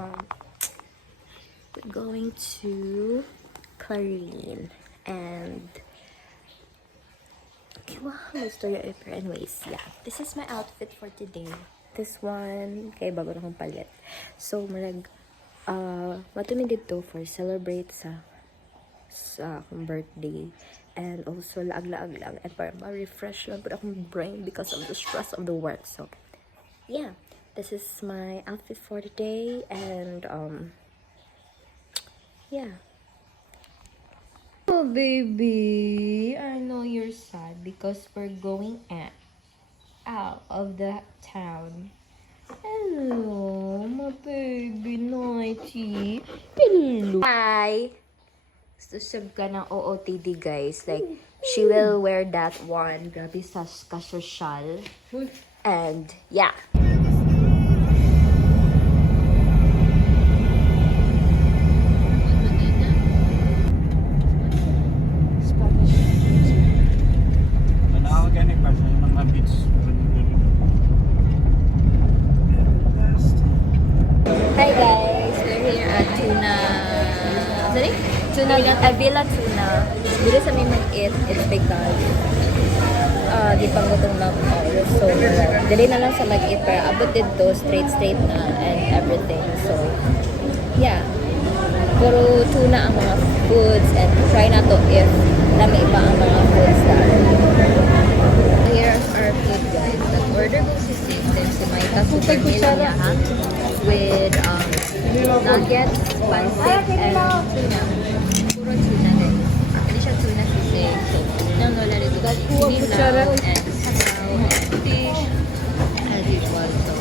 um, we're going to Clarine and anyways, yeah, this is my outfit for today. This one kay bago na akong palit, so matumi dito for celebrate sa akong birthday, and also laag-laag lang and para ma-refresh lang po akong brain because of the stress of the work. So yeah, this is my outfit for today, and yeah. Oh baby, I know you're sad because we're going out of the town. Hello, my baby Nighty. Hello. Hi. Susub ka ng OOTD, guys. Like, she will wear that one. Grabe sa kasosyal. And, yeah. Hi guys, we're here at Villa Tuna. Dito sa may mag-eat, it's because di pang gutong na ako. So, dali na lang sa mag-eat para abot dito, straight na and everything. So, yeah. Puro tuna ang mga foods and try na to if dami pa ang mga foods na. Here's our food, guys. Nag-order ko si Sis, then si Maika, super meal niya ha, with nuggets, pancit, and tuna. Puro tuna din. Hindi siya tuna kasi. So, nang wala rin ito. Sinilaw and sabaw and fish as usual. So,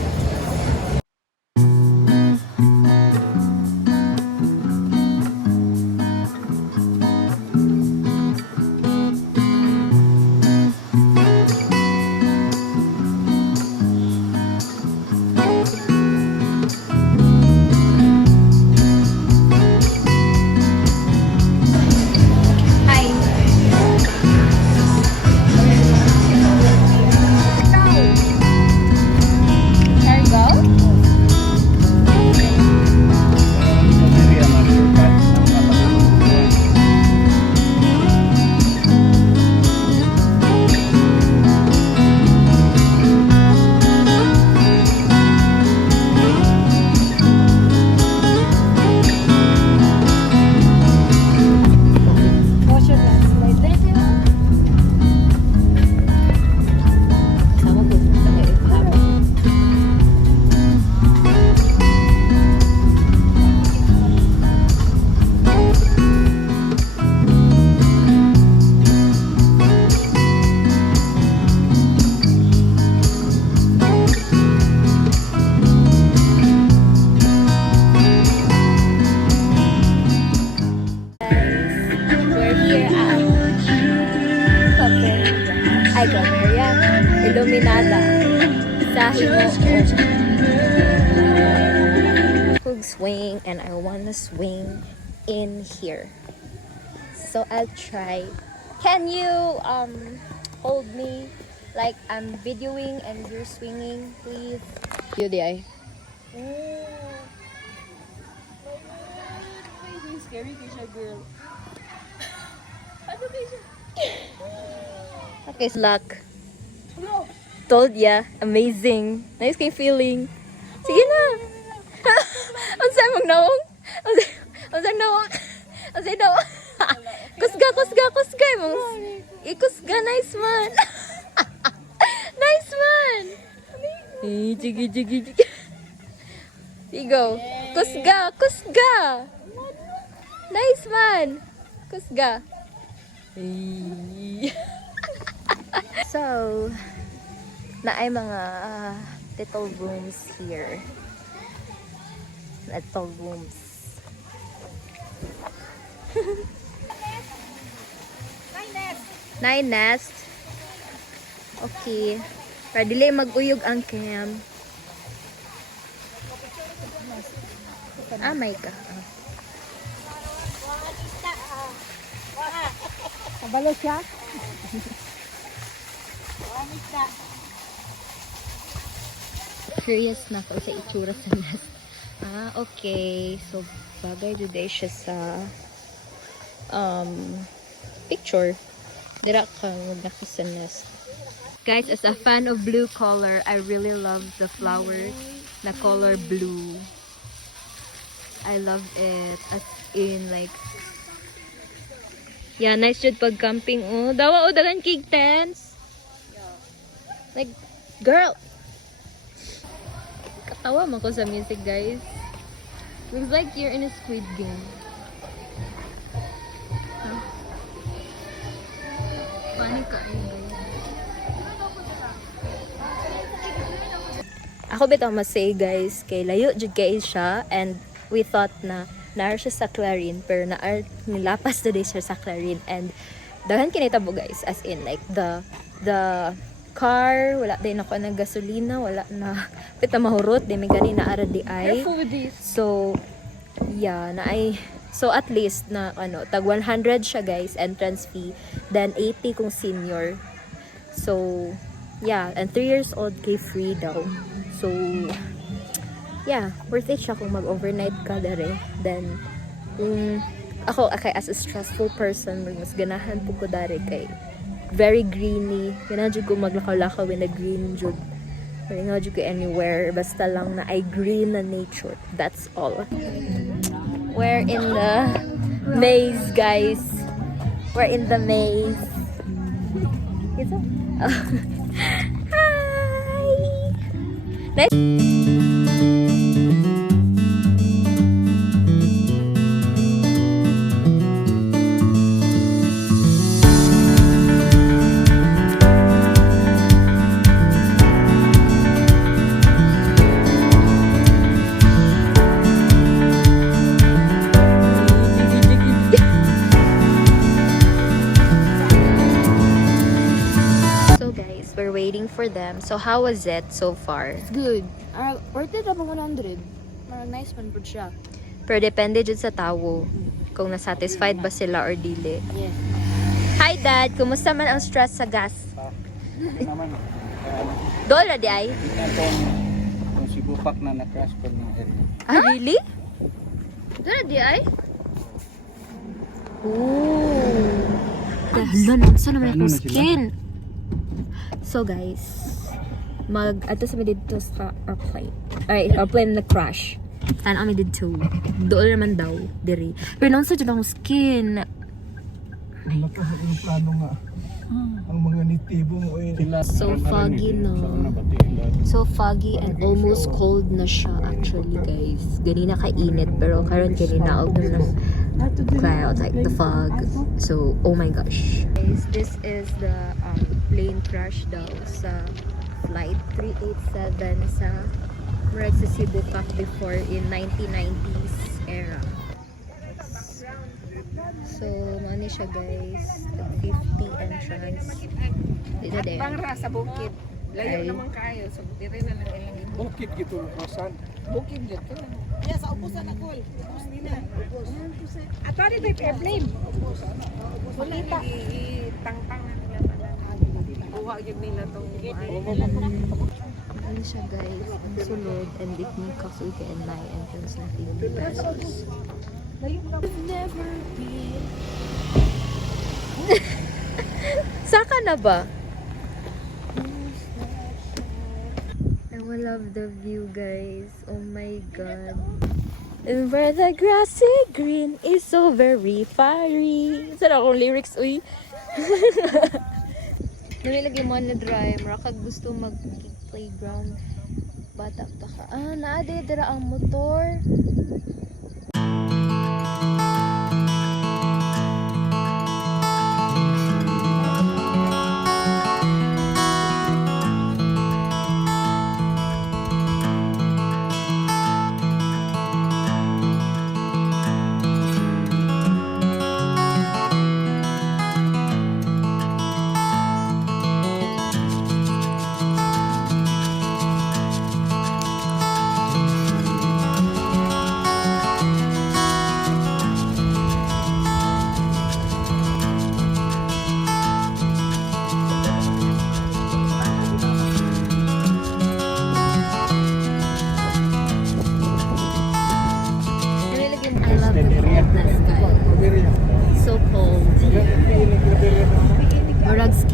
Iluminada sa Hug swing, and I wanna swing in here. So I'll try. Can you hold me like I'm videoing and you're swinging, please? You di ay. Scary Fisha girl. Okay, luck. Told ya, amazing. Nice kay feeling. Sige na. Ang saan mong nawong? Ang saan nawong? Ang saan nawong? Kusga. Ikusga, nice man. Nice man. Jigi. Go. Kusga. Nice man. Kusga. So, na ay mga little rooms here. Little rooms. Nine nest. Okay. Para dili mag-uyog ang cam. May ka. Kabalo siya. Curious na ako sa itsura sa nest. Okay. So, bagay today siya sa picture. Dira ka magnaki sa nest. Guys, as a fan of blue color, I really love the flowers na color blue. I love it. As in, like, yeah, nice jud pag camping. Oh, dawa o dagan kig tents. Like, girl. Katawa man ko sa music, guys. Looks like you're in a Squid Game. Huh? Funny ka, guys. Ako bitaw masay, guys, kay layo jud kay siya, and we thought na naar siya sa Clarin, pero naar nilapas today siya sa Clarin, and daghan kinitabo, guys, as in like the car wala din ako ng gasolina, wala na pita mahurot di may gani na ara di ay. Careful with this. So yeah, na ay, so at least na ano tag 100 siya, guys, entrance fee, then 80 kung senior. So yeah, and 3 years old kay free daw. So yeah, worth it siya kung mag-overnight ka dere. Then ako okay, as a stressful person, mas ganahan po ko dere kay very greeny. Ganahan jud ko maglakaw-lakaw in a green jud. Ganahan jud ko anywhere basta lang na ay green na nature. That's all. We're in the maze, guys. We're in the maze. Is it? Hi. Nice. So guys, we're waiting for them. So how was it so far? It's good. Worth it about 100. Nice man po siya. Pero depende dyan sa tawo kung nasatisfied ba sila or dili. Yes. Hi Dad! Kumusta man ang stress sa gas? Naman, Doon na di ay? kung si Bupak na na-crash ko ng area. Ah, really? Doon na di ay? Ooh. Hala, nasa naman Ano akong na sila? skin. So guys, ato sa mi dito sa airplane. Ay, airplane na crash. Tan kami dito. Doon naman daw, diri. Pero nasa dyan akong skin. Lakas ang plano nga. Ang mga nitibo mo eh. So foggy na. So foggy and almost cold na siya actually, guys. Ganina kainit pero karon ganina og ng clouds, like the fog. So, oh my gosh. Guys, this is the plane crash daw sa flight 387 sa Murag sa Cebu Cup before in 1990s era. So, mani siya, guys. 50 entrance. Dito din. Pangra sa bukid. Layo Ay. naman kayo. So, dire na lang ilang Bukid gito Rosan. bukid dito. Yes, ubusan na kol. Ubus nila. Ato rin tayo airplane. Makita. Itang-tang na nila pala. Buha yun nila itong Ano siya, guys? Ang sulod and it may kasoy ka and my entrance ng 50 pesos. Never been. Saka na ba? I will love the view, guys. Oh my god. And where the grassy green is so very fiery. Saan akong lyrics, uy? Nalilagay mo na dry. Marakag gusto mag-playground. Bata pa ka. Ah, naade, dira ang motor.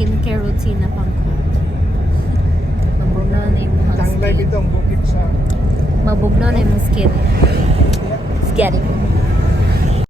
skincare routine na pang ko. Mabugnaw na yung mga Tanglay skin. dito ang bukid sa Mabugnaw na yung mga skin. Skin.